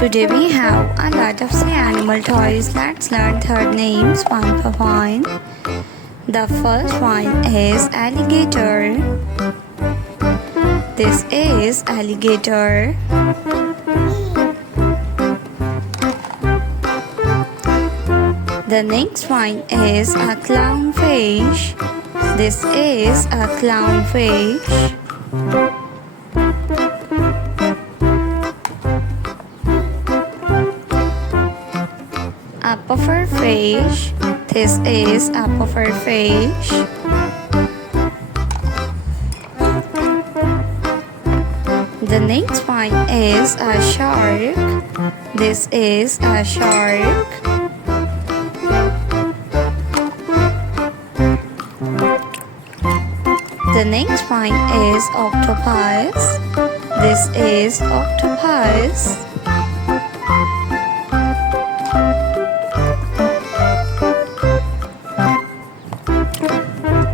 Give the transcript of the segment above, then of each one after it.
Today we have a lot of sea animal toys. Let's learn third names one by one. The first one is alligator. This is alligator. The next one is a clownfish. This is a clownfish. A pufferfish. This is a pufferfish. The next one is a shark. This is a shark. The next one is octopus. This is octopus.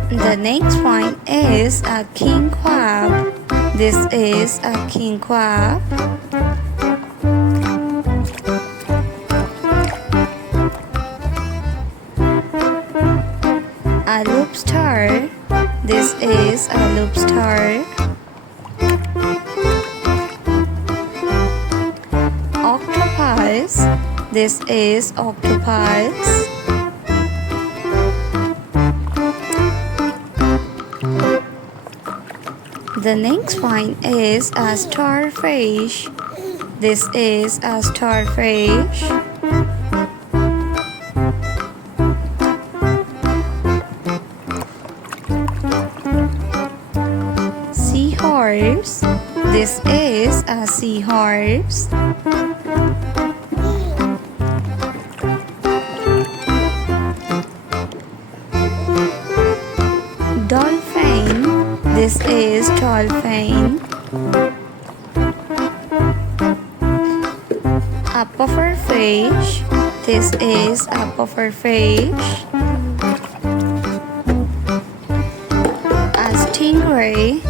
The next one is a king crab. This is a king crab. A lobster. This is a lobster. Octopus. This is octopus. The next one is a starfish. This is a starfish. Seahorse. This is a seahorse. Dolphin. This is dolphin. A pufferfish. This is a pufferfish. A stingray.